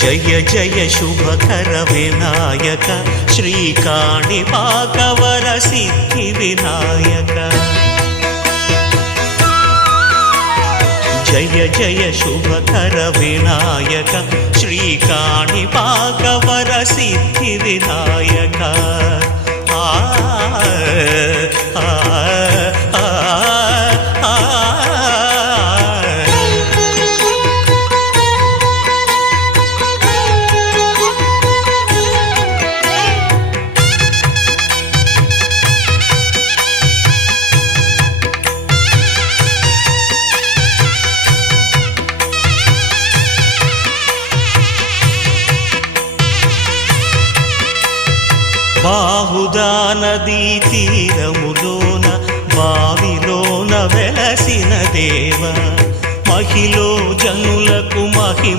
జయ జయ శుభకర వినాయక శ్రీకాణిపాకవర సిద్ధి వినాయక జయ జయ శుభకర వినాయక శ్రీకాణిపాకవర సిద్ధి వినాయక బాహుదా నదీ తీరములోన బావిలోన వెలసిన దేవ మహిలో జనులకు మహిమ